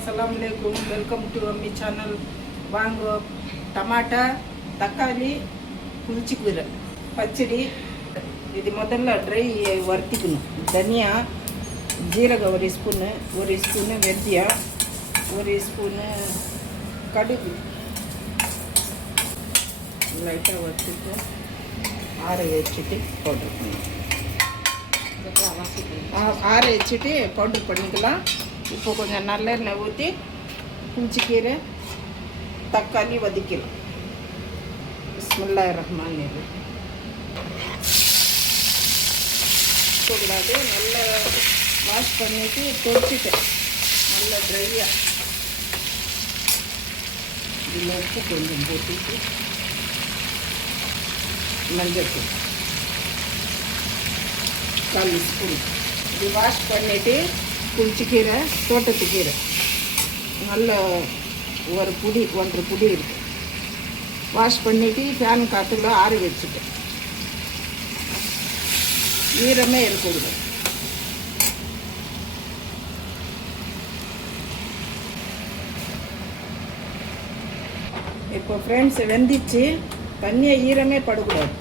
அஸ்ஸலாமு அலைக்கும். Welcome to அம்மி சேனல். வாங்க, டமாட்டா, தக்காளி, புளிச்சிக்கீரை பச்சடி. இது முதல்ல ட்ரை வறுத்திக்கணும். தனியா, ஜீரகம் ஒரு ஸ்பூனு வெந்தயம், ஒரு ஸ்பூனு கடுகு லைட்டாக வறுத்துட்டு ஆற வச்சுட்டு பவுடர் பண்ணணும். ஆற வச்சுட்டு பவுடர் பண்ணிக்கலாம். இப்போ கொஞ்சம் நல்லெண்ணெய் ஊற்றி புளிச்சிக்கீரை, தக்காளி வதக்கலாம். பிஸ்மில்லாஹிர் ரஹ்மானிர் ரஹீம். கூடாது, நல்லா வாஷ் பண்ணிவிட்டு பொரிச்சிட்டேன் நல்லா ட்ரையாக. இதில் உப்பு கொஞ்சம் போட்டுட்டு மஞ்சள் 4 ஸ்பூன். இது வாஷ் பண்ணிவிட்டு புளிச்சிக்கீரை, தோட்டத்துக்கீரை நல்ல ஒரு புடி 1.5 புடி இருக்குது. வாஷ் பண்ணிவிட்டு ஃபேன் காற்றுல ஆற வச்சுட்டேன். ஈரமே இருக்கக்கூடாது. இப்போ ஃப்ரெண்ட்ஸ் வெந்துச்சு. தண்ணியை ஈரமே படக்கூடாது.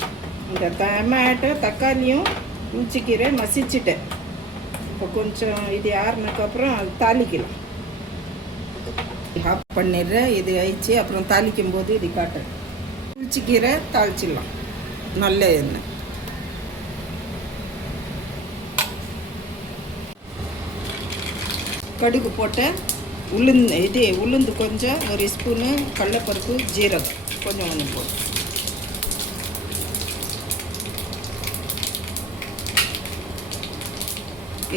இந்த டமாட்டோ, தக்காளியும் புளிச்சிக்கீரை மசிச்சுட்டேன். இப்போ கொஞ்சம் இது ஆறுனதுக்கப்புறம் தாளிக்கலாம். ஆஃப் பண்ணிடுறேன். இது ஆயிடுச்சு. அப்புறம் தாளிக்கும் போது இது காட்டுறேன். புளிச்சிக்கீரை தாளிச்சிடலாம். நல்ல எண்ணெய், கடுகு போட்டேன். உளுந்து கொஞ்சம், ஒரு ஸ்பூனு கடலைப்பருப்பு, ஜீரகம் கொஞ்சம் போடும்.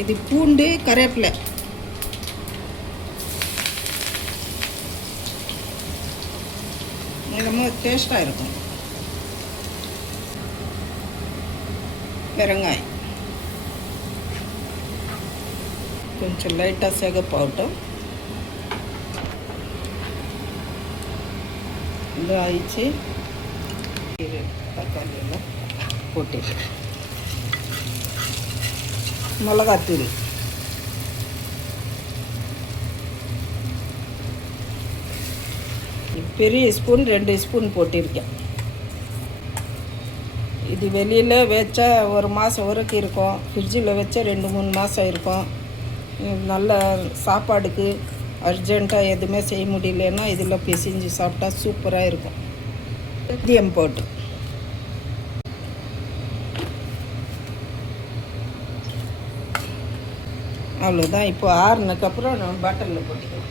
இது பூண்டு, கருவேப்பிலை என்னமோ டேஸ்ட்டாக இருக்கும். பெருங்காயம் கொஞ்சம் லைட்டாக சிகப்பாகட்டும். இது ஆயிடுச்சு. தக்காளி எல்லாம் போட்டுட்டு மிளகாத்தூள் பெரிய ஸ்பூன் 2 ஸ்பூன் போட்டிருக்கேன். இது வெளியில் வச்சா 1 மாதம் வரைக்கும் இருக்கும். ஃப்ரிட்ஜில் வச்சா 2-3 மாதம் இருக்கும். நல்ல சாப்பாடுக்கு அர்ஜெண்ட்டாக எதுவுமே செய்ய முடியலன்னா இதில் பிசைஞ்சு சாப்பிட்டா சூப்பராக இருக்கும். வெந்தயம் போட்டு அவ்வளோதான். இப்போ ஆறுனதுக்கப்புறம் நம்ம பாட்டிலில் போட்டுக்கலாம்.